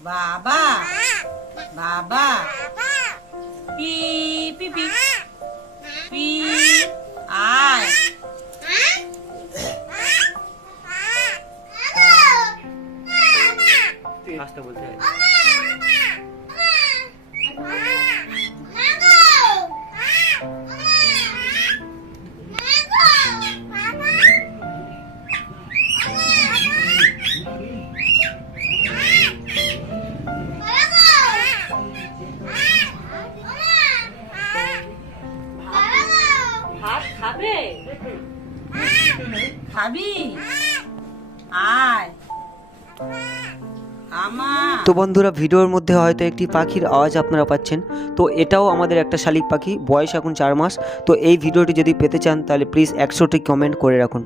বাবা। বাবা। পি পি পি। পি আর আসতে বলতে খাবে? খাবি? আয়। তো বন্ধুরা, ভিডিওর মধ্যে হয়তো একটি পাখির আওয়াজ আপনারা পাচ্ছেন। তো এটাও আমাদের একটা শালিক পাখি, বয়স এখন চার মাস। তো এই ভিডিওটি যদি পেতে চান, তাহলে প্লিজ একশোটি কমেন্ট করে রাখুন।